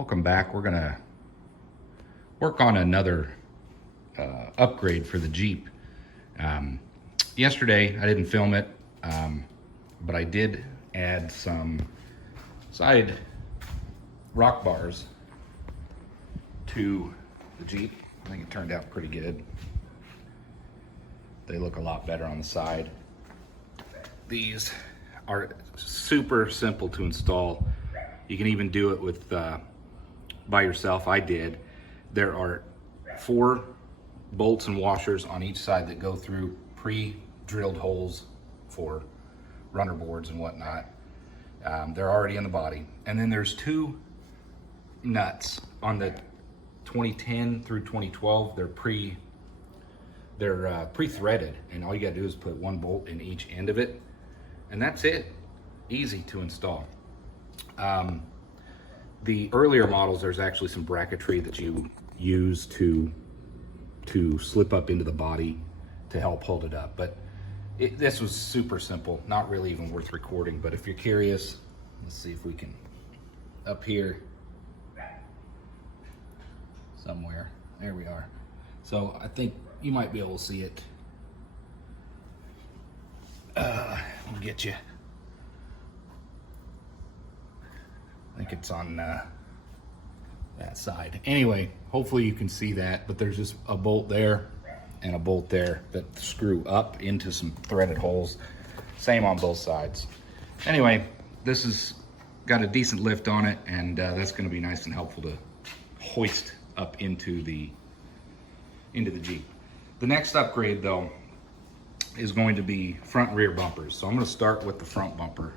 Welcome back. We're gonna work on another upgrade for the Jeep. Yesterday I didn't film it, but I did add some side rock bars to the Jeep. I think it turned out pretty good. They look a lot better on the side. These are super simple to install. You can even do it with by yourself. I did. There are 4 bolts and washers on each side that go through pre-drilled holes for runner boards and whatnot. They're already in the body. And then there's 2 nuts on the 2010 through 2012. They're pre-threaded, and all you gotta do is put 1 bolt in each end of it, and that's it. Easy to install. The earlier models, there's actually some bracketry that you use to slip up into the body to help hold it up, but this was super simple, not really even worth recording. But if you're curious, let's see if we can, up here somewhere, there we are. So I think you might be able to see it. We'll get you. I think it's on that side. Anyway, hopefully you can see that, but there's just a bolt there and a bolt there that screw up into some threaded holes. Same on both sides. Anyway, this has got a decent lift on it, and that's gonna be nice and helpful to hoist up into the Jeep. The next upgrade though is going to be front and rear bumpers. So I'm going to start with the front bumper.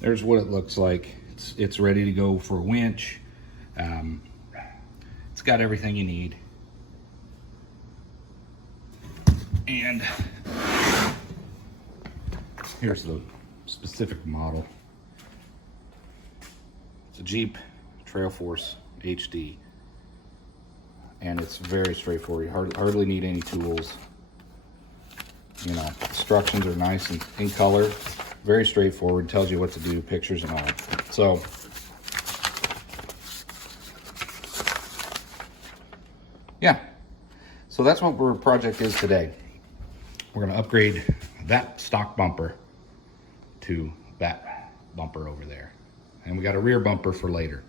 There's what it looks like. It's ready to go for a winch. It's got everything you need. And here's the specific model. It's a Jeep Trail Force HD, and it's very straightforward. You hardly need any tools. You know, instructions are nice and in color, very straightforward, tells you what to do, pictures and all. So yeah, so that's what our project is today. We're going to upgrade that stock bumper to that bumper over there, and we got a rear bumper for later.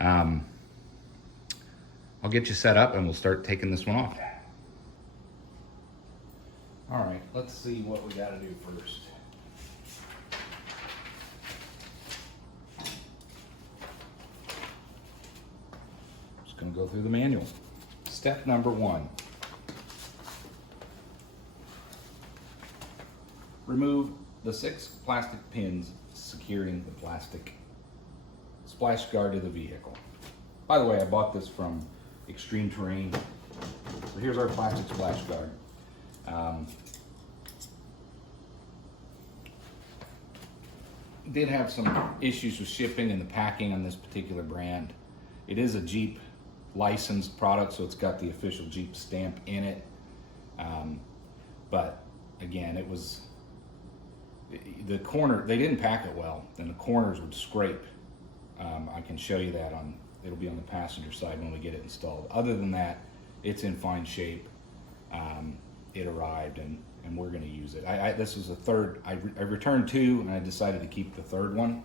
I'll get you set up and we'll start taking this one off. All right, let's see what we gotta do first. Just gonna go through the manual. Step number 1. Remove the 6 plastic pins securing the plastic splash guard to the vehicle. By the way, I bought this from Extreme Terrain. So here's our plastic splash guard. Did have some issues with shipping and the packing on this particular brand. It is a Jeep licensed product, so it's got the official Jeep stamp in it. But again, it was the corner, they didn't pack it well, and the corners would scrape. I can show you that it'll be on the passenger side when we get it installed. Other than that, it's in fine shape. It arrived, and we're going to use it. This is the third. I returned 2, and I decided to keep the third one,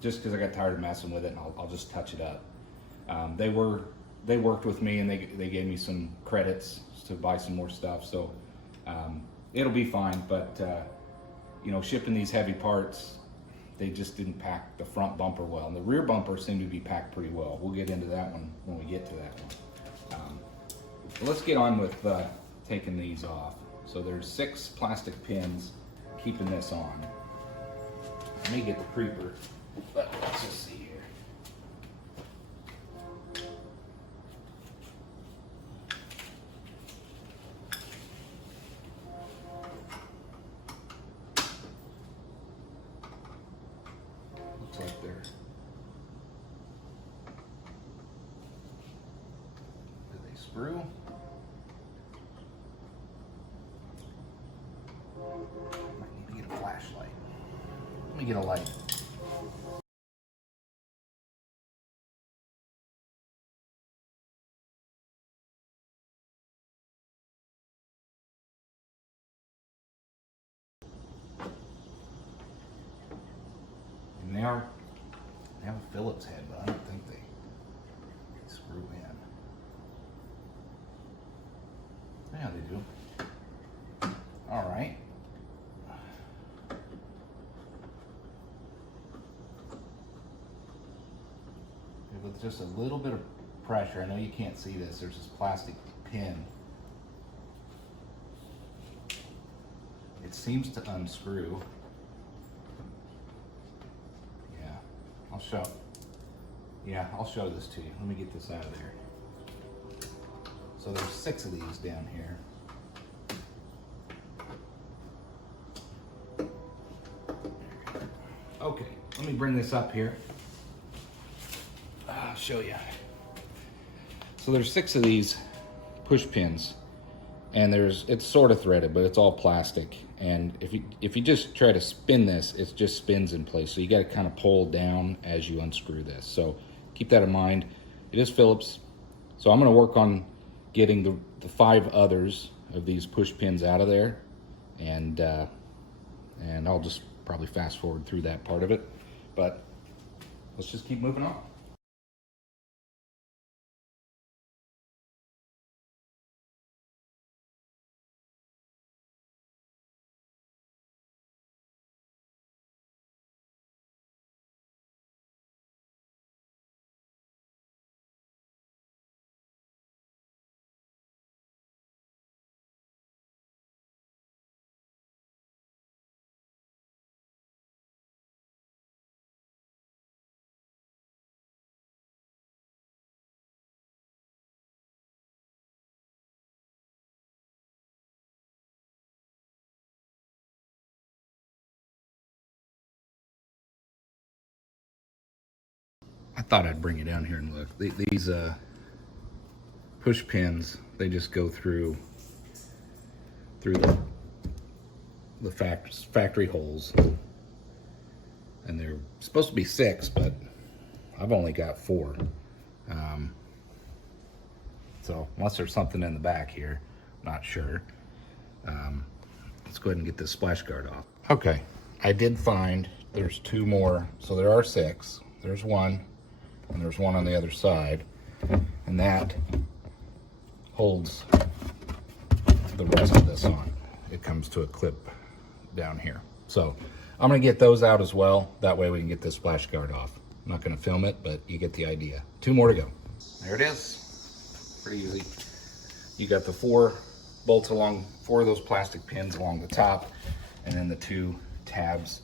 just because I got tired of messing with it, and I'll just touch it up. They worked with me, and they gave me some credits to buy some more stuff, so it'll be fine. But you know, shipping these heavy parts, they just didn't pack the front bumper well, and the rear bumper seemed to be packed pretty well. We'll get into that one when we get to that one. Let's get on with taking these off. So there's 6 plastic pins keeping this on. Let me get the creeper, but let's just see here. Looks like they're, do they screw? Might need to get a flashlight. Let me get a light. And they have a Phillips head, but I don't think they screw in. Yeah, they do. All right. With just a little bit of pressure, I know you can't see this, there's this plastic pin. It seems to unscrew. Yeah, I'll show this to you. Let me get this out of there. So there's 6 of these down here. Okay, let me bring this up here. I'll show you. So there's 6 of these push pins, and it's sort of threaded, but it's all plastic. And if you just try to spin this, it just spins in place. So you got to kind of pull down as you unscrew this. So keep that in mind. It is Phillips. So I'm going to work on getting the 5 others of these push pins out of there, and I'll just probably fast forward through that part of it. But let's just keep moving on. I thought I'd bring you down here and look. These push pins, they just go through the factory holes, and they're supposed to be 6, but I've only got 4. So unless there's something in the back here, not sure. Let's go ahead and get this splash guard off. Okay, I did find there's 2 more, so there are 6. There's 1, and there's 1 on the other side, and that holds the rest of this on. It comes to a clip down here. So I'm gonna get those out as well. That way we can get this splash guard off. I'm not gonna film it, but you get the idea. 2 more to go. There it is, pretty easy. You got the 4 bolts along, 4 of those plastic pins along the top, and then the 2 tabs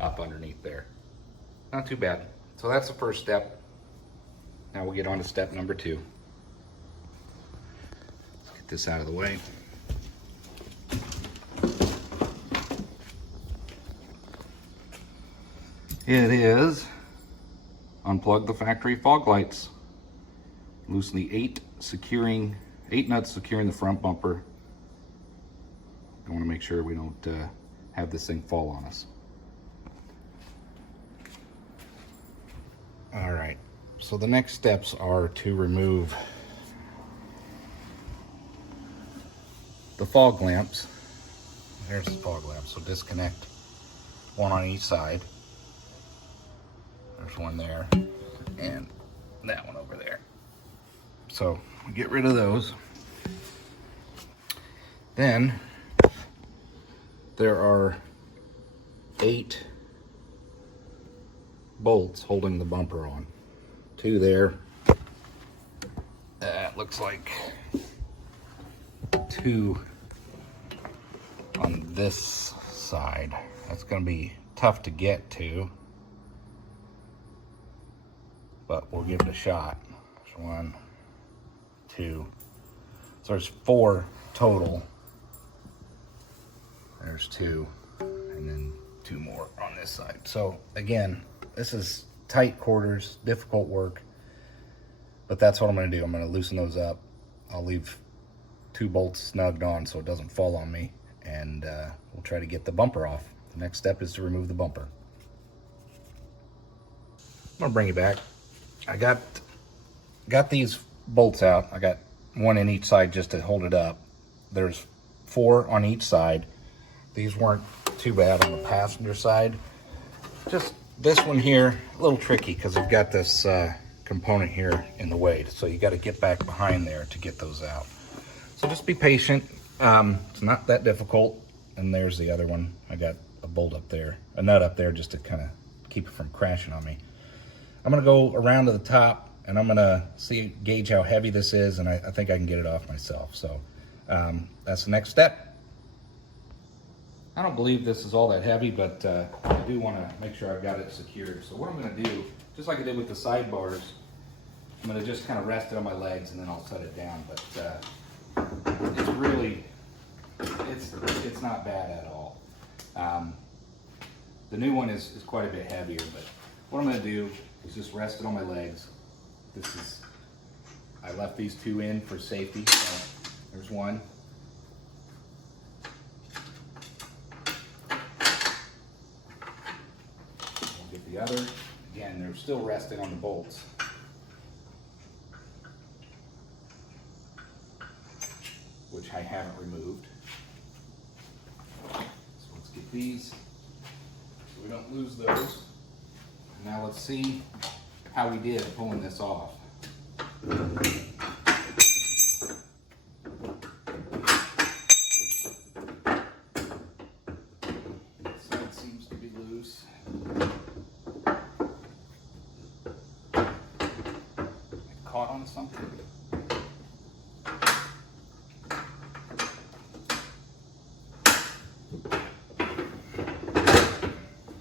up underneath there. Not too bad. So that's the first step. Now we'll get on to step number 2. Let's get this out of the way. It is unplug the factory fog lights. Loosen the 8 nuts securing the front bumper. I want to make sure we don't have this thing fall on us. All right, so the next steps are to remove the fog lamps. There's the fog lamp, so disconnect 1 on each side. There's 1 there, and that one over there. So get rid of those. Then there are 8 bolts holding the bumper on. 2 there. That looks like 2 on this side. That's going to be tough to get to, but we'll give it a shot. There's 1, 2. So there's 4 total. There's 2, and then 2 more on this side. So again, this is tight quarters, difficult work, but that's what I'm going to do. I'm going to loosen those up. I'll leave 2 bolts snugged on so it doesn't fall on me, and we'll try to get the bumper off. The next step is to remove the bumper. I'm gonna bring it back. I got these bolts out. I got one in each side just to hold it up. There's 4 on each side. These weren't too bad on the passenger side. Just this one here, a little tricky because I've got this component here in the way. So you got to get back behind there to get those out. So just be patient. It's not that difficult. And there's the other one. I got a bolt up there, a nut up there just to kind of keep it from crashing on me. I'm gonna go around to the top and I'm gonna gauge how heavy this is, and I think I can get it off myself. So that's the next step. I don't believe this is all that heavy, but I do want to make sure I've got it secured. So what I'm going to do, just like I did with the sidebars, I'm going to just kind of rest it on my legs and then I'll set it down. But it's really, it's not bad at all. The new one is quite a bit heavier, but what I'm going to do is just rest it on my legs. I left these 2 in for safety. So there's one. The other, again, they're still resting on the bolts. Which I haven't removed. So let's get these so we don't lose those. Now let's see how we did pulling this off. Side seems to be loose. Caught on something.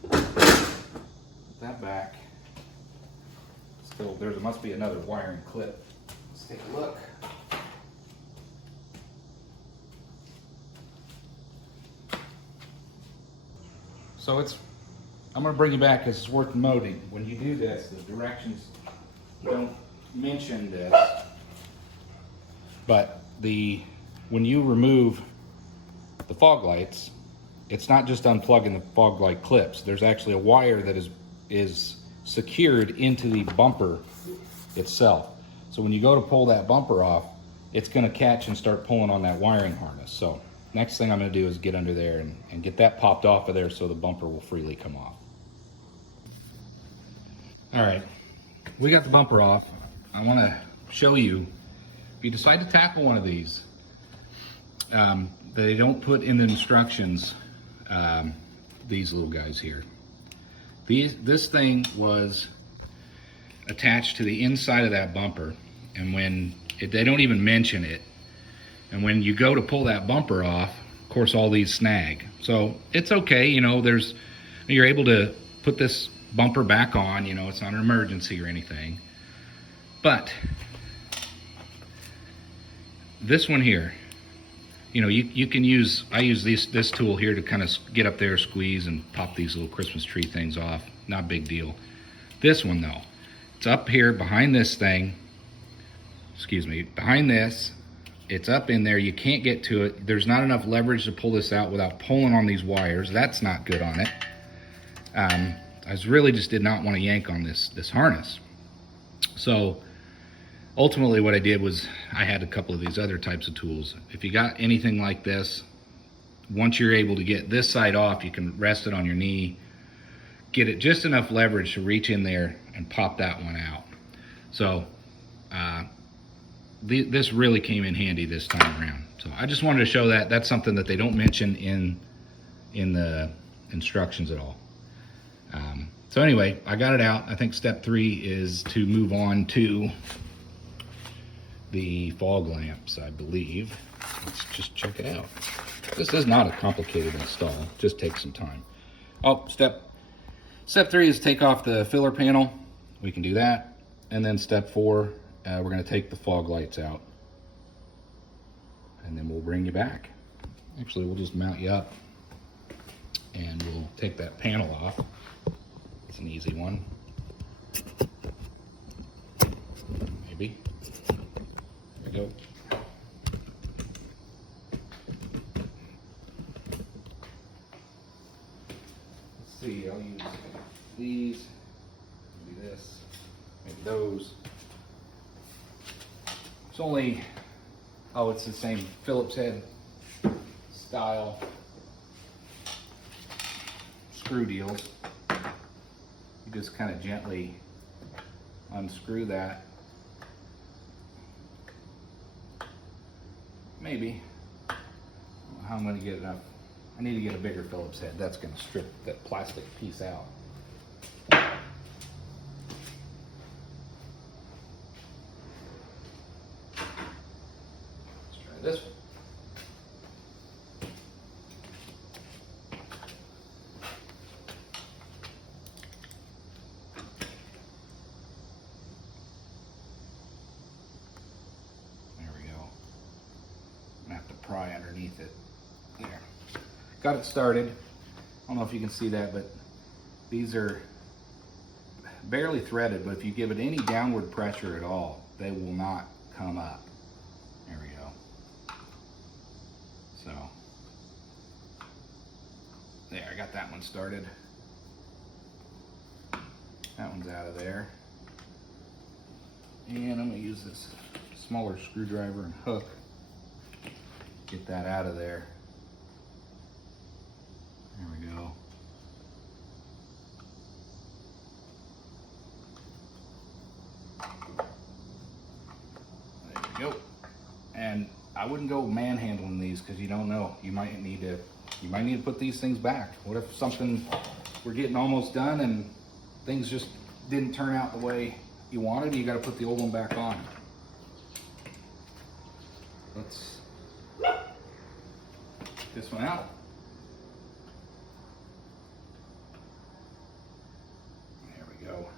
Put that back. Still, there must be another wiring clip. Let's take a look. So I'm going to bring you back because it's worth noting. When you do this, the directions don't mention this, but when you remove the fog lights, it's not just unplugging the fog light clips. There's actually a wire that is secured into the bumper itself. So when you go to pull that bumper off, it's going to catch and start pulling on that wiring harness. So next thing I'm going to do is get under there and get that popped off of there so the bumper will freely come off. All right, we got the bumper off. I want to show you, if you decide to tackle one of these, they don't put in the instructions these little guys here. This thing was attached to the inside of that bumper, and they don't even mention it. And when you go to pull that bumper off, of course, all these snag. So it's okay, you're able to put this bumper back on, it's not an emergency or anything. But this one here, you can I use this tool here to kind of get up there, squeeze, and pop these little Christmas tree things off. Not a big deal. This one though, it's up here behind this thing, behind this. It's up in there, you can't get to it. There's not enough leverage to pull this out without pulling on these wires. That's not good on it. I really just did not want to yank on this harness. So ultimately what I did was I had a couple of these other types of tools. If you got anything like this, once you're able to get this side off, you can rest it on your knee, get it just enough leverage to reach in there and pop that one out. So this really came in handy this time around. So I just wanted to show that. That's something that they don't mention in the instructions at all. So anyway, I got it out. I think step 3 is to move on to the fog lamps, I believe. Let's just check it out. This is not a complicated install, just takes some time. Oh, step 3 is take off the filler panel. We can do that. And then step 4, we're gonna take the fog lights out. And then we'll bring you back. Actually, we'll just mount you up and we'll take that panel off. It's an easy one. Maybe. There we go. see, I'll use these, maybe this, maybe those. It's only, oh, it's the same Phillips head style screw deals. You just kind of gently unscrew that. Maybe. I don't know how I'm going to get it up. I need to get a bigger Phillips head. That's going to strip that plastic piece out. Let's try this one. Pry underneath it. There. Got it started. I don't know if you can see that, but these are barely threaded, but if you give it any downward pressure at all, they will not come up. There we go. So, there, I got that one started. That one's out of there. And I'm gonna use this smaller screwdriver and hook. Get that out of there. There we go. There we go. And I wouldn't go manhandling these because you don't know. You might need to put these things back. What if we're getting almost done and things just didn't turn out the way you wanted? You got to put the old one back on. Let's this one out. There we go.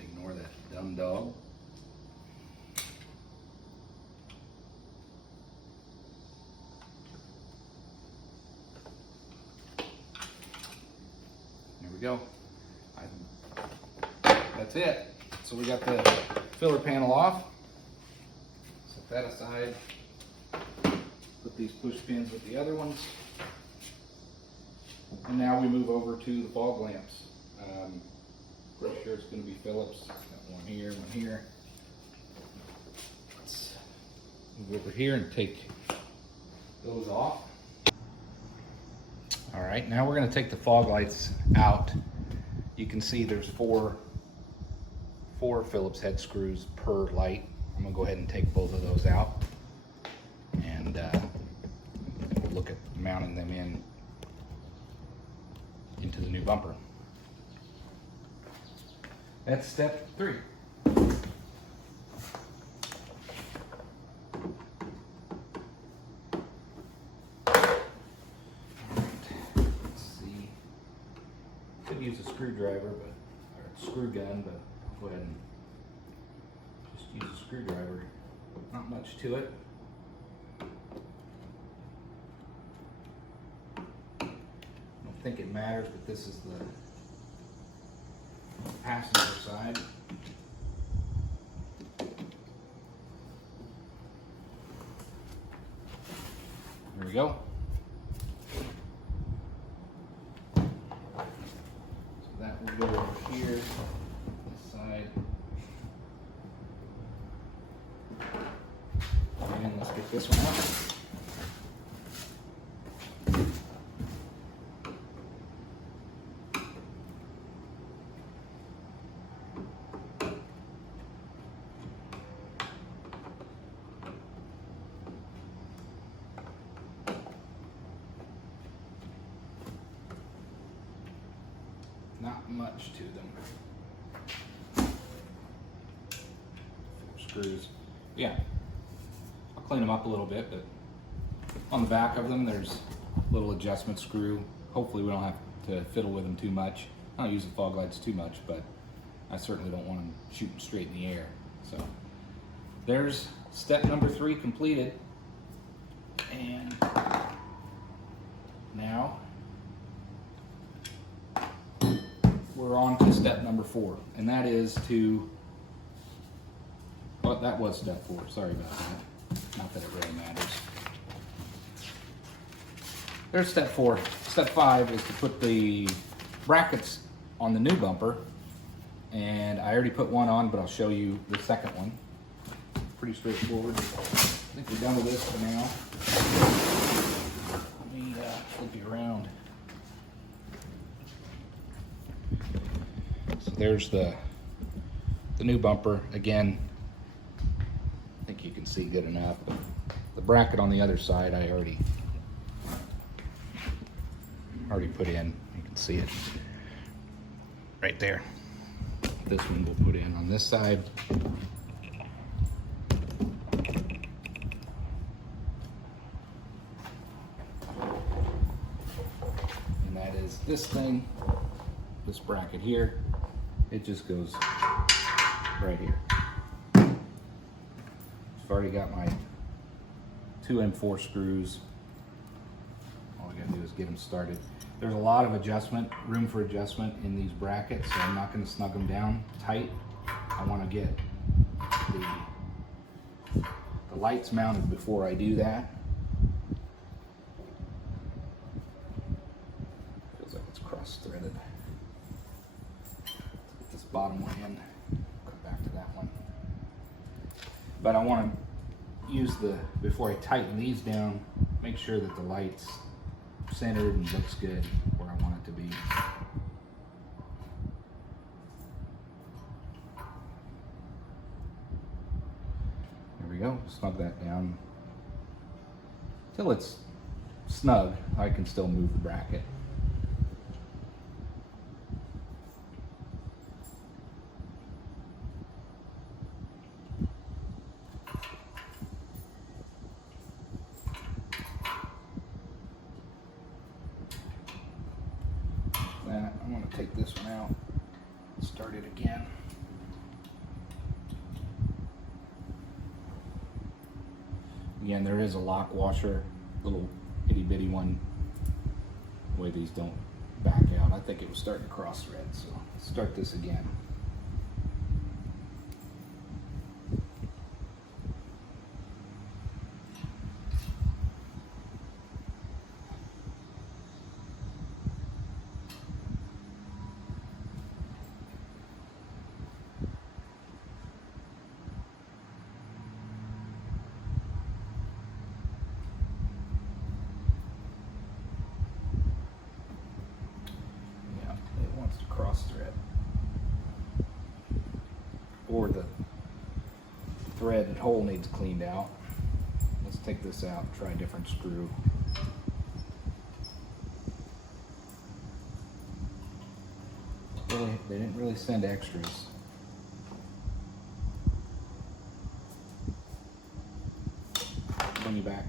Ignore that dumb dog. There we go. That's it. So we got the filler panel off. Set that aside. Put these push pins with the other ones. And now we move over to the fog lamps. Pretty sure it's going to be Phillips. Got one here, one here. Let's move over here and take those off. All right, now we're going to take the fog lights out. You can see there's four Phillips head screws per light. I'm gonna go ahead and take both of those out, and we'll look at mounting them into the new bumper. That's step 3. Let's see. Could use a screwdriver, or a screw gun, but go ahead and just use a screwdriver. Not much to it. I don't think it matters, but this is the passenger side. There we go. So that will go over here. Side. And let's get this one out. Not much to them. Screws. Yeah, I'll clean them up a little bit, but on the back of them there's a little adjustment screw. Hopefully we don't have to fiddle with them too much. I don't use the fog lights too much, but I certainly don't want them shooting straight in the air. So there's step number 3 completed. And now we're on to step number 4, and that is to, oh Well, that was step 4. Sorry about that. Not that it really matters. There's step 4. Step 5 is to put the brackets on the new bumper. And I already put one on, but I'll show you the second one. Pretty straightforward. I think we're done with this for now. Let me flip you around. So there's the new bumper. Again, I think you can see good enough. But the bracket on the other side I already put in. You can see it right there. This one we'll put in on this side. And that is this thing, this bracket here. It just goes right here. I've already got my 2M4 screws. All I gotta do is get them started. There's a lot of room for adjustment in these brackets, so I'm not gonna snug them down tight. I wanna get the lights mounted before I do that. Feels like it's cross-threaded. Get this bottom one in, come back to that one. But I wanna use before I tighten these down, make sure that the light's centered and looks good where I want it to be. There we go, snug that down. Till it's snug, I can still move the bracket. I'm going to take this one out, start it again. Again, there is a lock washer, little itty bitty one. The way these don't back out. I think it was starting to cross thread, so let's start this again. Cross thread, or the thread and hole needs cleaned out. Let's take this out, try a different screw. They didn't really send extras. Bring you back.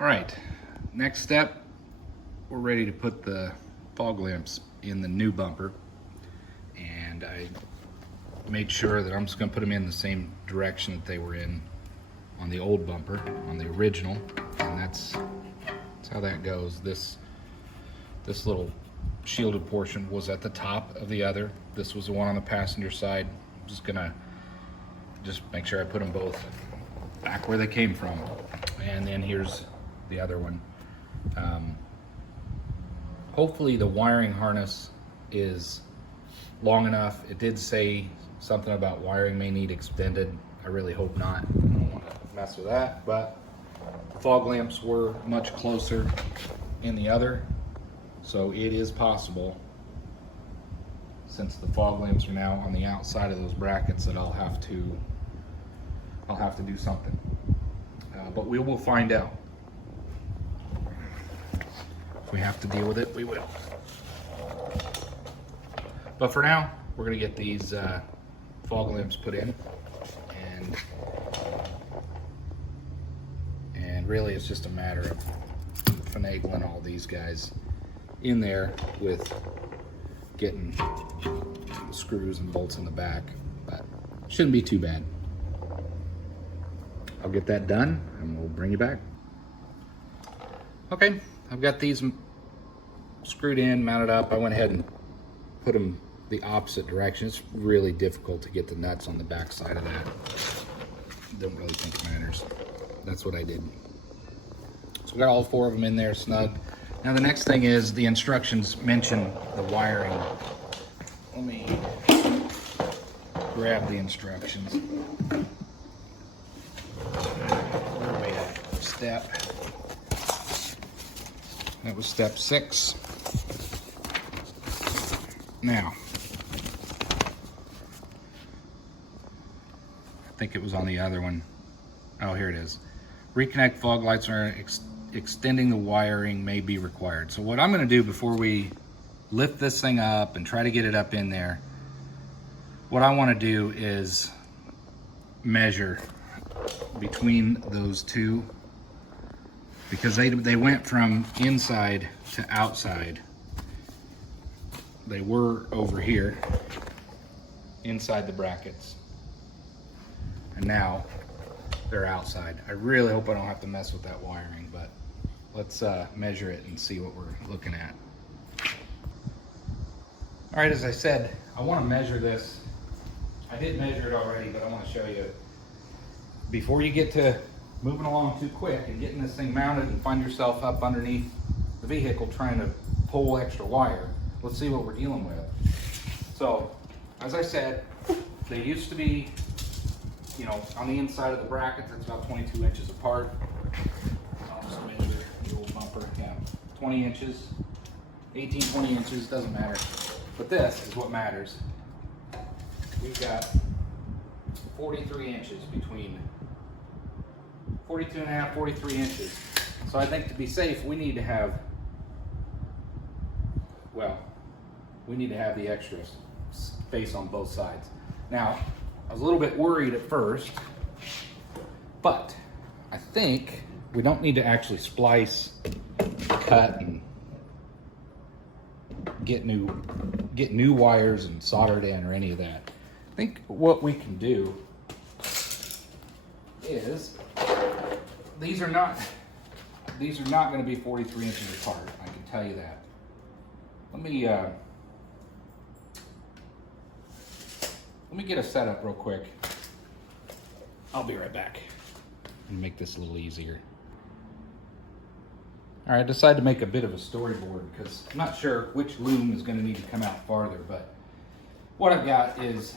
All right. Next step, we're ready to put the fog lamps in the new bumper, and I made sure that I'm just going to put them in the same direction that they were in on the old bumper, on the original, and that's how that goes. This little shielded portion was at the top of the other. This was the one on the passenger side. I'm just gonna make sure I put them both back where they came from, and then here's the other one. Hopefully the wiring harness is long enough. It did say something about wiring may need extended. I really hope not. I don't want to mess with that, but the fog lamps were much closer in the other, so it is possible, since the fog lamps are now on the outside of those brackets, that I'll have to do something. But we will find out. If we have to deal with it, we will. But for now, we're gonna get these fog lamps put in, and really it's just a matter of finagling all these guys in there with getting screws and bolts in the back, but shouldn't be too bad. I'll get that done and we'll bring you back. Okay, I've got these screwed in, mounted up. I went ahead and put them the opposite direction. It's really difficult to get the nuts on the back side of that. Don't really think it matters. That's what I did. So we got all 4 of them in there snug. Now the next thing is the instructions mention the wiring. Let me grab the instructions. Where are we at? Step. That was step 6. Now, I think it was on the other one. Oh, here it is. Reconnect fog lights or extending the wiring may be required. So what I'm going to do before we lift this thing up and try to get it up in there, what I want to do is measure between those two, because they went from inside to outside. They were over here inside the brackets, and now they're outside. I really hope I don't have to mess with that wiring, but let's measure it and see what we're looking at. All right, as I said, I want to measure this. I did measure it already, but I want to show you. Before you get to moving along too quick and getting this thing mounted and find yourself up underneath the vehicle trying to pull extra wire, let's see what we're dealing with. So, as I said, they used to be, you know, on the inside of the brackets, that's about 22 inches apart. I'll just measure the old bumper. Yeah, 20 inches, 18, 20 inches, doesn't matter. But this is what matters. We've got 43 inches between 42 and a half, 43 inches. So I think to be safe, we need to have, well, we need to have the extra space on both sides. Now, I was a little bit worried at first, but I think we don't need to actually splice, cut, and get new wires and solder it in or any of that. I think what we can do is, these are not going to be 43 inches apart. I can tell you that. Let me get a setup real quick. I'll be right back and make this a little easier. All right, I decided to make a bit of a storyboard because I'm not sure which loom is going to need to come out farther, but what I've got is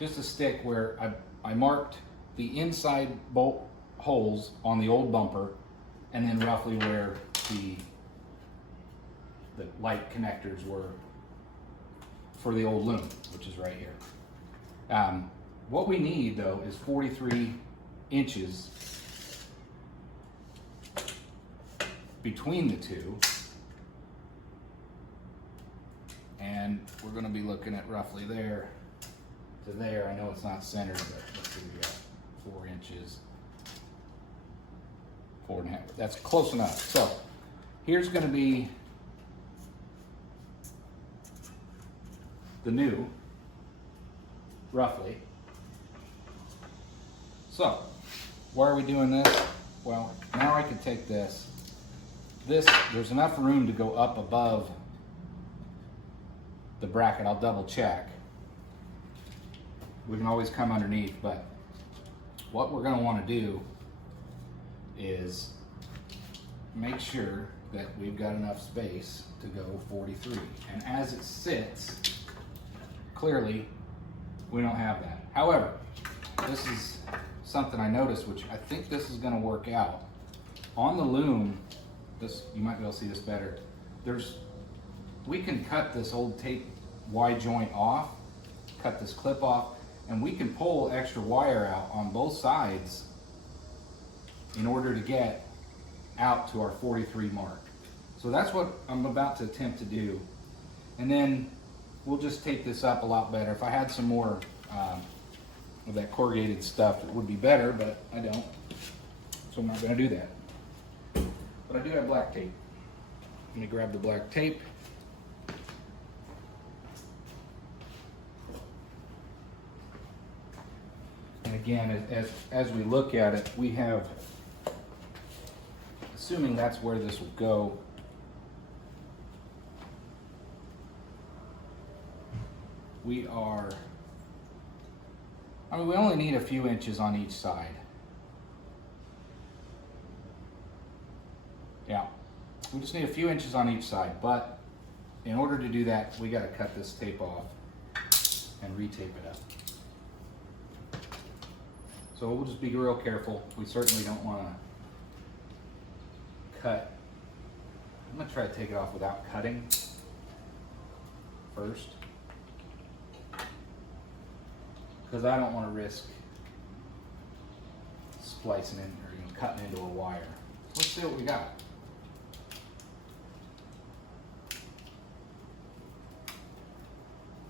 just a stick where I marked the inside bolt holes on the old bumper, and then roughly where the light connectors were for the old loom, which is right here. What we need though is 43 inches between the two, and we're going to be looking at roughly there to there. I know it's not centered, but let's see, we got 4 inches, 4.5. That's close enough. So here's going to be the new, roughly. So why are we doing this? Well, now I can take this. There's enough room to go up above the bracket. I'll double check. We can always come underneath, but what we're going to want to do is make sure that we've got enough space to go 43. And as it sits, clearly we don't have that. However, this is something I noticed, which I think this is going to work out. On the loom, this, you might be able to see this better. We can cut this old tape Y joint off, cut this clip off, and we can pull extra wire out on both sides in order to get out to our 43 mark. So that's what I'm about to attempt to do. And then we'll just tape this up a lot better. If I had some more of that corrugated stuff, it would be better, but I don't. So I'm not going to do that. But I do have black tape. Let me grab the black tape. And again, as we look at it, we have, assuming that's where this will go, we are, I mean, we only need a few inches on each side. Yeah, we just need a few inches on each side, but in order to do that, we got to cut this tape off and retape it up. So we'll just be real careful. We certainly don't want to cut. I'm going to try to take it off without cutting first, because I don't want to risk splicing in or cutting into a wire. So let's see what we got.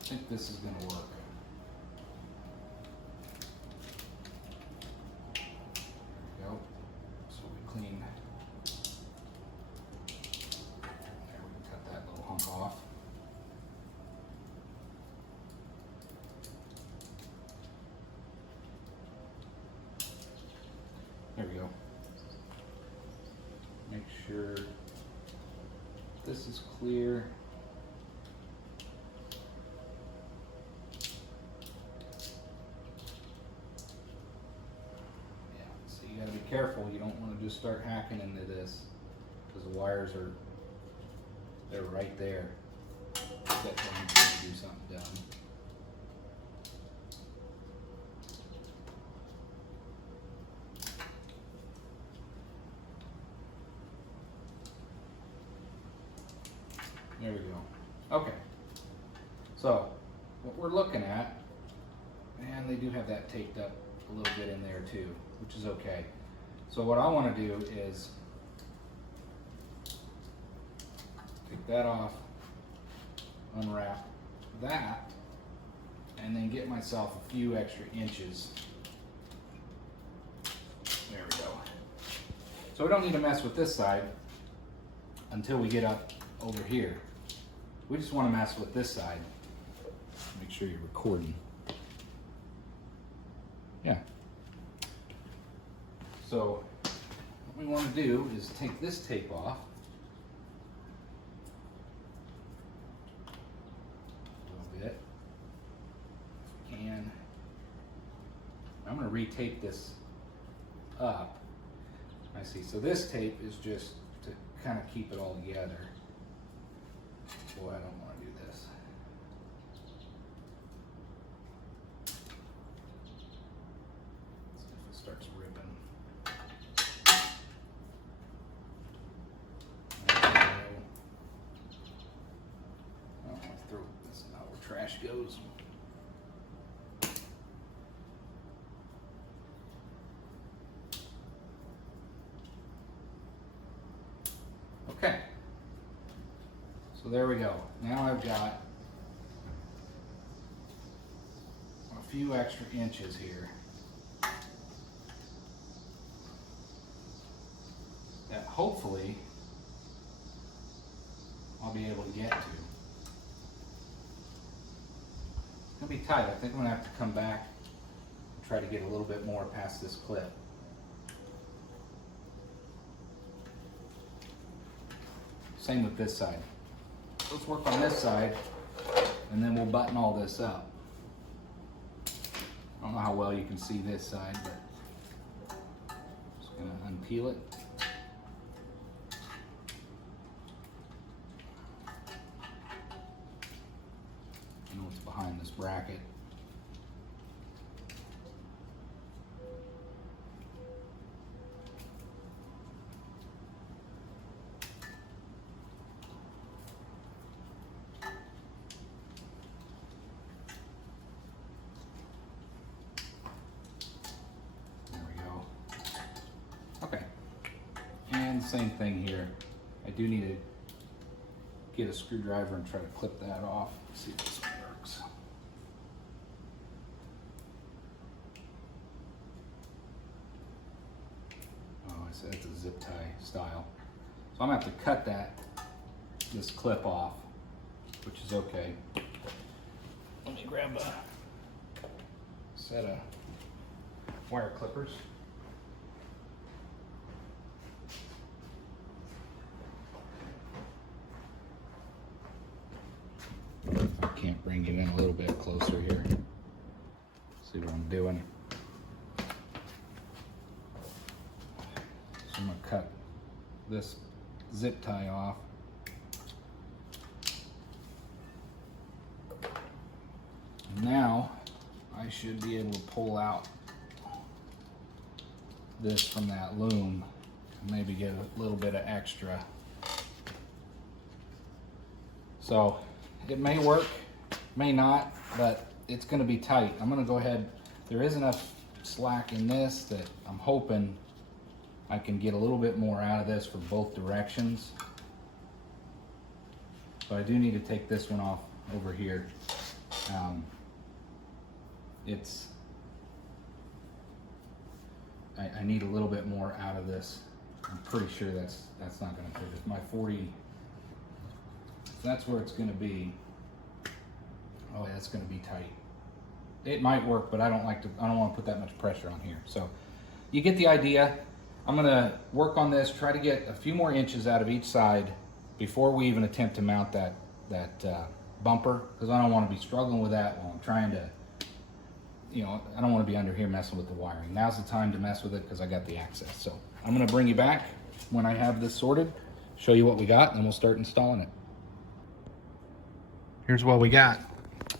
I think this is going to work. There we go. So we clean. There, we can cut that little hunk off. There we go. Make sure this is clear. Careful, you don't want to just start hacking into this, because the wires are, they're right there. That when you do something dumb. There we go. Okay. So what we're looking at, and they do have that taped up a little bit in there too, which is okay. So what I want to do is take that off, unwrap that, and then get myself a few extra inches. There we go. So we don't need to mess with this side until we get up over here. We just want to mess with this side. Make sure you're recording. Yeah. So what we want to do is take this tape off. A little bit. And I'm going to retape this up. I see. So this tape is just to kind of keep it all together. Boy, I don't want to do this. Let's see if it starts ripping. I'll throw this out where trash goes. Okay. So there we go. Now I've got a few extra inches here that hopefully I'll be able to get to. It's gonna be tight. I think I'm gonna have to come back and try to get a little bit more past this clip. Same with this side. Let's work on this side, and then we'll button all this up. I don't know how well you can see this side, but I'm just gonna unpeel it. I know what's behind this bracket. Same thing here. I do need to get a screwdriver and try to clip that off. See if this one works. Oh, I said it's a zip tie style. So I'm gonna have to cut this clip off, which is okay. Let me grab a set of wire clippers. Can't bring you in a little bit closer. what I'm doing. So I'm gonna cut this zip tie off. Now I should be able to pull out this from that loom and maybe get a little bit of extra. So it may work, may not, but it's going to be tight. I'm going to go ahead. There is enough slack in this that I'm hoping I can get a little bit more out of this for both directions. But I do need to take this one off over here. I need a little bit more out of this. I'm pretty sure that's not going to fit. If my 40, that's where it's going to be. Oh, yeah, that's going to be tight. It might work, but I don't want to put that much pressure on here. So you get the idea. I'm going to work on this, try to get a few more inches out of each side before we even attempt to mount that bumper, because I don't want to be struggling with that while I'm trying to, you know, I don't want to be under here messing with the wiring. Now's the time to mess with it because I got the access. So I'm going to bring you back when I have this sorted, show you what we got, and then we'll start installing it. Here's what we got.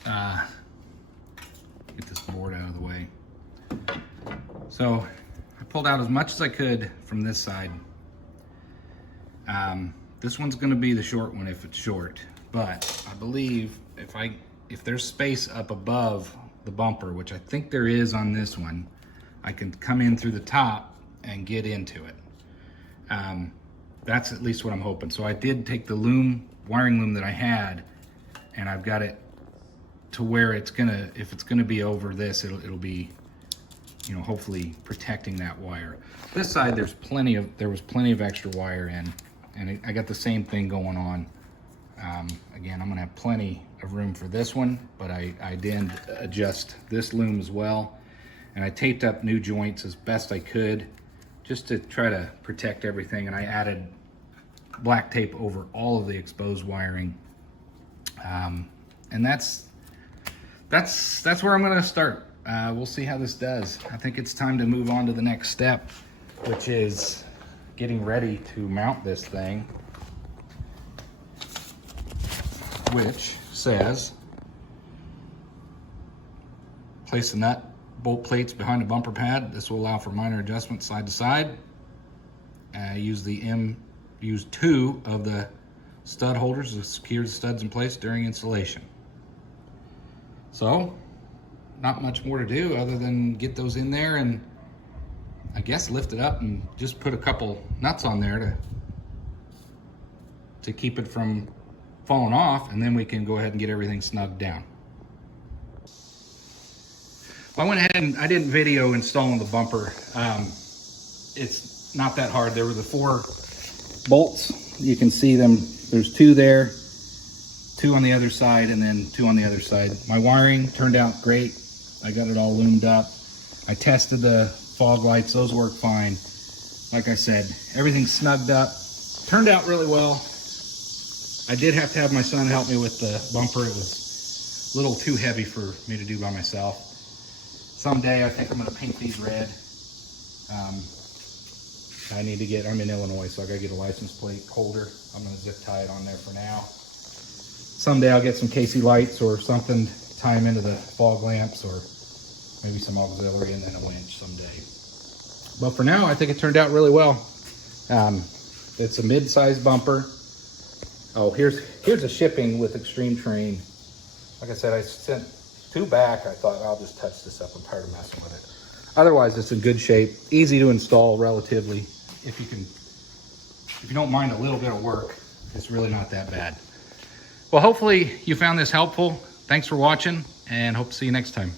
Get this board out of the way. So I pulled out as much as I could from this side. This one's going to be the short one if it's short, but I believe if there's space up above the bumper, which I think there is on this one, I can come in through the top and get into it. That's at least what I'm hoping. So I did take the wiring loom that I had, and I've got it to where it's gonna, if it's gonna be over this, it'll be, you know, hopefully protecting that wire. This side, there was plenty of extra wire in, and I got the same thing going on. Again, I'm gonna have plenty of room for this one, but I did adjust this loom as well, and I taped up new joints as best I could just to try to protect everything, and I added black tape over all of the exposed wiring, and that's where I'm gonna start. We'll see how this does. I think it's time to move on to the next step, which is getting ready to mount this thing, which says place the nut bolt plates behind the bumper pad. This will allow for minor adjustments side to side. Use two of the stud holders to secure the studs in place during installation. So not much more to do other than get those in there and I guess lift it up and just put a couple nuts on there to keep it from falling off, and then we can go ahead and get everything snugged down. Well, I went ahead and I didn't video installing the bumper. It's not that hard. There were the 4 bolts. You can see them. There's 2 there, 2 on the other side, and then 2 on the other side. My wiring turned out great. I got it all loomed up. I tested the fog lights. Those work fine. Like I said, everything's snugged up. Turned out really well. I did have to have my son help me with the bumper. It was a little too heavy for me to do by myself. Someday I think I'm gonna paint these red. I'm in Illinois, so I gotta get a license plate holder. I'm gonna zip tie it on there for now. Someday I'll get some KC lights or something to tie them into the fog lamps, or maybe some auxiliary and then a winch someday. But for now, I think it turned out really well. It's a mid-sized bumper. Oh, here's a shipping with Extreme Train. Like I said, I sent 2 back. I thought I'll just touch this up. I'm tired of messing with it. Otherwise, it's in good shape. Easy to install relatively. If you don't mind a little bit of work, it's really not that bad. Well, hopefully you found this helpful. Thanks for watching, and hope to see you next time.